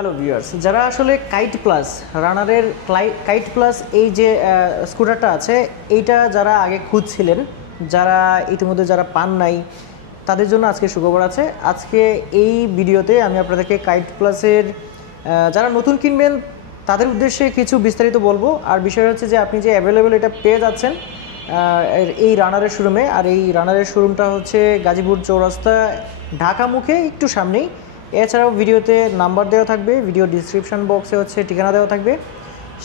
Hello viewers, যারা আসলে kite plus রানারের kite plus এই যে স্কুটারটা আছে এইটা যারা আগে খুঁজছিলেন, যারা ইতিমধ্যে যারা পান নাই তাদের জন্য আজকে সুখবর আছে। আজকে এই ভিডিওতে আমি আপনাদেরকে কাইট প্লাসের যারা নতুন কিনবেন তাদের উদ্দেশ্যে কিছু বিস্তারিত বলবো। আর বিষয় হচ্ছে যে আপনি যে অ্যাভেলেবেল এটা পেয়ে যাচ্ছেন এই রানারের শোরুমে, আর এই রানারের শোরুমটা হচ্ছে গাজীপুর চৌরাস্তা ঢাকা মুখে একটু সামনেই। এছাড়াও ভিডিওতে নাম্বার দেওয়া থাকবে, ভিডিও ডিসক্রিপশন বক্সে হচ্ছে ঠিকানা দেওয়া থাকবে,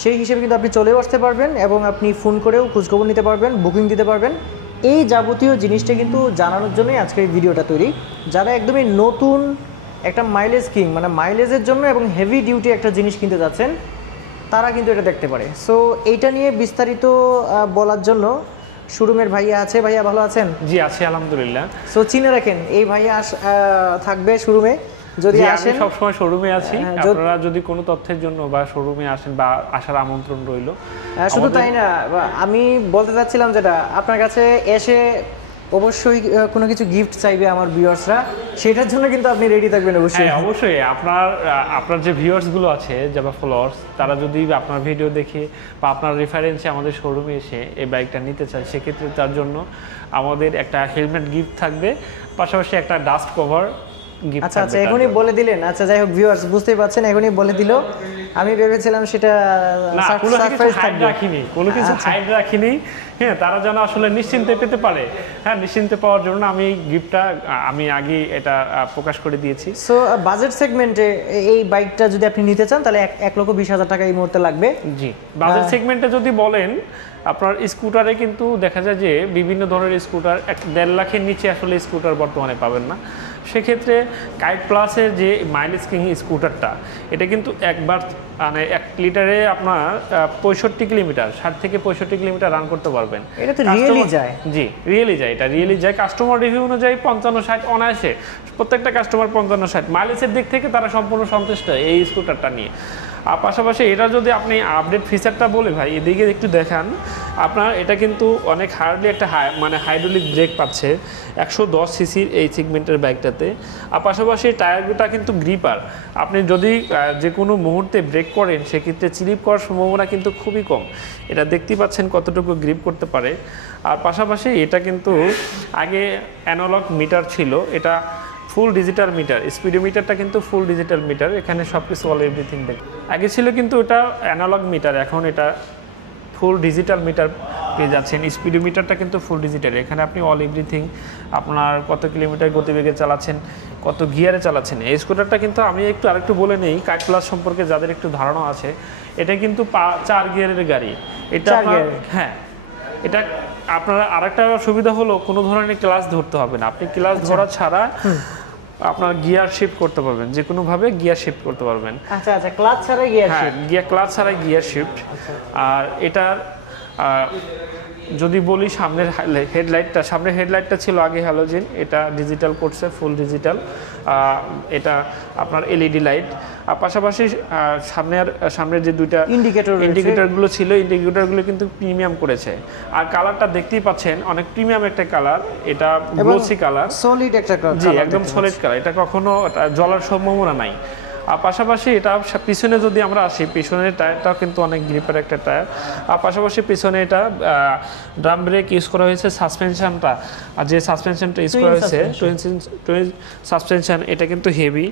সেই হিসেবে কিন্তু আপনি চলেও আসতে পারবেন এবং আপনি ফোন করেও খোঁজখবর নিতে পারবেন, বুকিং দিতে পারবেন। এই যাবতীয় জিনিসটা কিন্তু জানানোর জন্যই আজকের এই ভিডিওটা তৈরি। যারা একদমই নতুন একটা মাইলেজ কিং মানে মাইলেজের জন্য এবং হেভি ডিউটি একটা জিনিস কিনতে যাচ্ছেন তারা কিন্তু এটা দেখতে পারে। সো এইটা নিয়ে বিস্তারিত বলার জন্য শোরুমের ভাইয়া আছে। ভাইয়া ভালো আছেন? জি আছি আলহামদুলিল্লাহ। সো চিনে রাখেন এই ভাইয়া থাকবে শোরুমে, যদি আসেন। আমি সবসময় শোরুমে আছি, আপনারা যদি কোনো তথ্যের জন্য বা শোরুমে আসেন বা আসার আমন্ত্রণ রইল। শুধু তাই না, আমি বলতে চাচ্ছিলাম যেটা আপনার কাছে এসে অবশ্যই কোনো কিছু গিফট চাইবে আমার ভিউয়ার্সরা, সেটার জন্য কিন্তু আপনি রেডি থাকবেন অবশ্যই। হ্যাঁ অবশ্যই, আপনার যে ভিউয়ার্সগুলো আছে যারা ফলোয়ার্স, তারা যদি আপনার ভিডিও দেখে বা আপনার রেফারেন্সে আমাদের শোরুমে এসে এই বাইকটা নিতে চায়, সেক্ষেত্রে তার জন্য আমাদের একটা হেলমেট গিফট থাকবে, পাশাপাশি একটা ডাস্ট কভার। আচ্ছা আচ্ছা, এখনই বলে দিলেন। আচ্ছা যাই হোক ভিউয়ার্স, বুঝতেই পারছেন এখনই বলে দিল। আমি ভেবেছিলাম সেটা কোনো কিছু হাইড রাখিনি। হ্যাঁ, তারা যেন আসলে নিশ্চিন্তে পেতে পারে। হ্যাঁ, নিশ্চিন্তে পাওয়ার জন্য আমি গিফটটা আমি আগে এটা প্রকাশ করে দিয়েছি। সো বাজেট সেগমেন্টে এই বাইকটা যদি আপনি নিতে চান তাহলে 1,20,000 টাকা এই মুহূর্তে লাগবে। জি, বাজেট সেগমেন্টে যদি বলেন, আপনার স্কুটারে কিন্তু দেখা যায় যে বিভিন্ন ধরনের স্কুটার 1.5 লাখের নিচে আসলে স্কুটার বর্তমানে পাবেন না। সেক্ষেত্রে কাইট প্লাসের যে মাইলেজ কিং স্কুটারটা, এটা কিন্তু একবার মানে 1 লিটারে আপনার 65 কিলোমিটার, 60 থেকে 65 কিলোমিটার রান করতে পারবেন। এটা তো রিয়েলি যায়। জি রিয়েলি যায়, এটা রিয়েলি যায়। কাস্টমার রিভিউ অনুযায়ী 55-60 অনায়াসে প্রত্যেকটা কাস্টমার 55-60 মাইলেজের দিক থেকে তারা সম্পূর্ণ সন্তুষ্ট এই স্কুটারটা নিয়ে। আর পাশাপাশি এটা যদি আপনি আপডেট ফিচারটা বলে ভাই এদিকে একটু দেখান, আপনার এটা কিন্তু অনেক হার্ডলি একটা হাইড্রোলিক ব্রেক পাচ্ছে 110 সিসির এই সেগমেন্টের বাইকটাতে। আর পাশাপাশি টায়ারটা কিন্তু গ্রিপার, আপনি যদি যে কোনো মুহূর্তে ব্রেক করেন সেক্ষেত্রে স্লিপ করার সম্ভাবনা কিন্তু খুবই কম। এটা দেখতেই পাচ্ছেন কতটুকু গ্রিপ করতে পারে। আর পাশাপাশি এটা কিন্তু আগে অ্যানালগ মিটার ছিল, এটা ফুল ডিজিটাল মিটার। স্পিডোমিটারটা কিন্তু ফুল ডিজিটাল মিটার, এখানে সব কিছু অল এভরিথিং দেখ। আগে ছিল কিন্তু এটা অ্যানালগ মিটার, এখন এটা ফুল ডিজিটাল মিটার পেয়ে যাচ্ছেন। স্পিডোমিটারটা কিন্তু ফুল ডিজিটাল, এখানে আপনি অল এভরিথিং আপনার কত কিলোমিটার গতিবেগে চালাচ্ছেন, কত গিয়ারে চালাচ্ছেন। এই স্কুটারটা কিন্তু আমি আরেকটু বলে নেই কাইট প্লাস সম্পর্কে যাদের একটু ধারণা আছে, এটা কিন্তু 4 গিয়ারের গাড়ি। এটা হ্যাঁ, এটা আপনার আরেকটা সুবিধা হলো কোনো ধরনের ক্লাচ ধরতে হবে না, আপনি ক্লাচ ধরা ছাড়া আপনার গিয়ার শিফট করতে পারবেন, যে কোনো ভাবে গিয়ার শিফট করতে পারবেন। আচ্ছা আচ্ছা, ক্লাচ ছাড়া গিয়ার শিফট। ক্লাচ ছাড়া গিয়ার শিফট। আর এটার যদি বলি সামনের হেডলাইটটা ছিল আগে হ্যালোজেন, এটা ডিজিটাল করছে, ফুল ডিজিটাল। এটা আপনার এলইডি লাইট। আর পাশাপাশি সামনের যে দুইটা ইন্ডিকেটরগুলো ছিল, ইন্ডিকেটরগুলো কিন্তু প্রিমিয়াম করেছে। আর কালারটা দেখতেই পাচ্ছেন অনেক প্রিমিয়াম একটা কালার, এটা গ্লোসি কালার, সলিড একটা কালার। জি একদম সলিড কালার, এটা কখনো জ্বলার সম্ভাবনা নাই। আর পাশাপাশি এটা পিছনে যদি আমরা আসি, পিছনের টায়ারটাও কিন্তু অনেক গ্রিপের একটা টায়ার। আর পাশাপাশি পিছনে এটা ড্রাম ব্রেক ইউজ করা হয়েছে, সাসপেনশনটা আর যে সাসপেনশনটা ইউজ করা হয়েছে টুইন সাসপেনশন, এটা কিন্তু হেভি।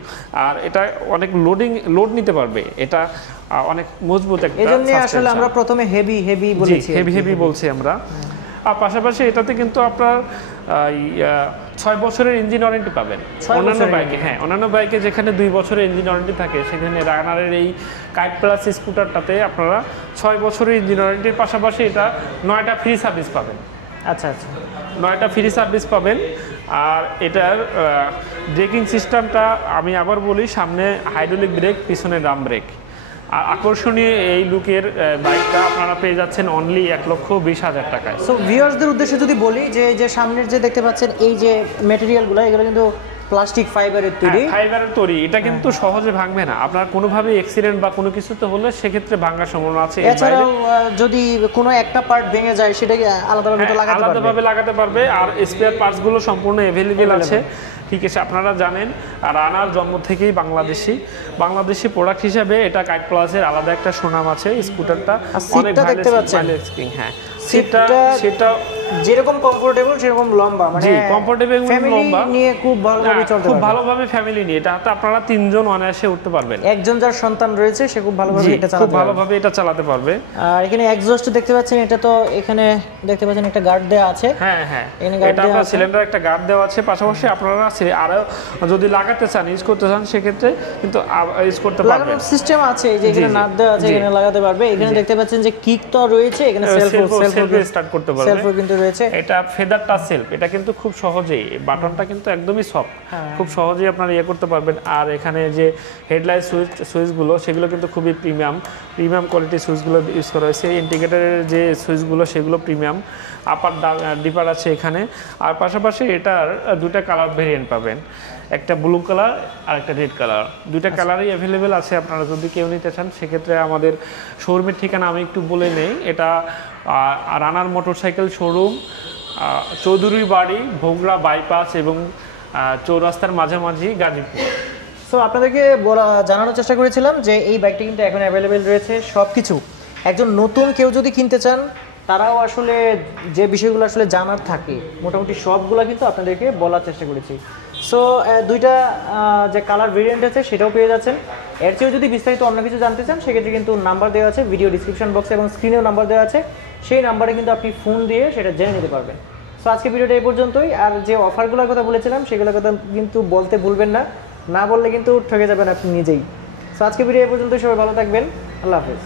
আর এটা অনেক লোড নিতে পারবে, এটা অনেক মজবুত একটা। এজন্য আসলে আমরা প্রথমে হেভি বলছি আমরা। আর পাশাপাশি এটাতে কিন্তু আপনার 6 বছরের ইঞ্জিন ওয়ারেন্টি পাবেন। অন্যান্য বাইকে যেখানে 2 বছরের ইঞ্জিন ওয়ারেন্টি থাকে, সেখানে রানারের এই কাইট প্লাস স্কুটারটাতে আপনারা 6 বছরের ইঞ্জিন ওয়ারেন্টির পাশাপাশি এটা 9টা ফ্রি সার্ভিস পাবেন। আচ্ছা আচ্ছা, 9টা ফ্রি সার্ভিস পাবেন। আর এটার ব্রেকিং সিস্টেমটা আমি আবার বলি, সামনে হাইড্রোলিক ব্রেক, পিছনে ড্রাম ব্রেক। আর আকর্ষণীয় এই লুকের বাইকটা আপনারা পেয়ে যাচ্ছেন অনলি 1,20,000 টাকায়। সো ভিউয়ার্সদের উদ্দেশ্যে যদি বলি যে সামনের যে দেখতে পাচ্ছেন এই যে ম্যাটেরিয়ালগুলো, এগুলো কিন্তু প্লাস্টিক ফাইবারের তৈরি। এটা কিন্তু সহজে ভাঙবে না, আপনার কোনোভাবে অ্যাক্সিডেন্ট বা কোনো কিছুতে হলে সেক্ষেত্রে ভাঙার সম্ভাবনা আছে। এছাড়াও যদি কোনো একটা পার্ট ভেঙে যায় সেটাকে আলাদাভাবে লাগাতে পারবে। আর স্পেয়ার পার্টসগুলো সম্পূর্ণ অ্যাভেলেবেল আছে, ঠিক আছে, আপনারা জানেন রানার জন্ম থেকেই বাংলাদেশি প্রোডাক্ট হিসেবে এটা কাইট প্লাসের আলাদা একটা সুনাম আছে। স্কুটারটা অনেক দেখতে পাচ্ছেন, হ্যাঁ সেটা যেরকম কমফোর্টেবল সেরকম লম্বা, মানে কমফোর্টেবল লম্বা নিয়ে খুব ভালোভাবে চলতে পারবে, খুব ভালোভাবে ফ্যামিলি নিয়ে এটাতে আপনারা 3 জন অনায়াসে উঠতে পারবেন। একজন যার সন্তান রয়েছে সে খুব ভালোভাবে এটা চালাতে খুব ভালোভাবে এটা চালাতে পারবে। আর এখানে এক্সস্ট দেখতে পাচ্ছেন, এটা তো এখানে দেখতে পাচ্ছেন একটা গার্ড দেওয়া আছে। হ্যাঁ এটা আপনার সিলিন্ডার একটা গার্ড দেওয়া আছে। পাশাপাশি আপনারা আরো যদি লাগাতে চান, ইউজ করতে চান, সেক্ষেত্রে কিন্তু ইউজ করতে পারবেন। লাগানোর সিস্টেম আছে, এই যে এখানে নাট দেওয়া আছে, এখানে লাগাতে পারবে। এখানে দেখতে পাচ্ছেন যে কিক তো রয়েছে, এখানে সেলফ স্টার্ট করতে পারবে, সেলফ কিন্তু রয়েছে। এটা ফেদার টাচ সেলফ, এটা কিন্তু খুব সহজেই, বাটনটা কিন্তু একদমই সফট, খুব সহজেই আপনারা ইয়ে করতে পারবেন। আর এখানে যে হেডলাইট সুইচগুলো সেগুলো কিন্তু খুবই প্রিমিয়াম কোয়ালিটির সুইচগুলো ইউজ করা হয়েছে। ইন্ডিকেটরের যে সুইচগুলো সেগুলো প্রিমিয়াম, আপার ডিপার আছে এখানে। আর পাশাপাশি এটার 2টা কালার ভেরিয়েন্ট পাবেন, একটা ব্লু কালার আর একটা রেড কালার। 2টা কালারই অ্যাভেলেবেল আছে। আপনারা যদি কেউ নিতে চান সেক্ষেত্রে আমাদের শোরুমের ঠিকানা আমি একটু বলে নেই। এটা রানার মোটরসাইকেল শোরুম, চৌধুরী বাড়ি, ভোগড়া বাইপাস এবং চৌরাস্তার মাঝামাঝি, গাজীপুর। সো আপনাদেরকে জানানোর চেষ্টা করেছিলাম যে এই বাইকটি কিন্তু এখন অ্যাভেলেবেল রয়েছে সব কিছু। একজন নতুন কেউ যদি কিনতে চান, তারাও আসলে যে বিষয়গুলো আসলে জানার থাকে মোটামুটি সবগুলো কিন্তু আপনাদেরকে বলার চেষ্টা করেছি। সো 2টা যে কালার ভেরিয়েন্ট আছে সেটাও পেয়ে যাচ্ছেন। এর চেয়েও যদি বিস্তারিত অন্য কিছু জানতে চান সেক্ষেত্রে কিন্তু নাম্বার দেওয়া আছে ভিডিও ডিসক্রিপশন বক্সে এবং স্ক্রিনেও নাম্বার দেওয়া আছে, সেই নাম্বারে কিন্তু আপনি ফোন দিয়ে সেটা জেনে নিতে পারবেন। সো আজকে ভিডিওটা এই পর্যন্তই। আর যে অফারগুলোর কথা বলেছিলাম সেগুলোর কথা কিন্তু বলতে ভুলবেন না, না বললে কিন্তু ঠকে যাবেন আপনি নিজেই। সো আজকে ভিডিও এই পর্যন্তই, সবাই ভালো থাকবেন, আল্লাহ হাফেজ।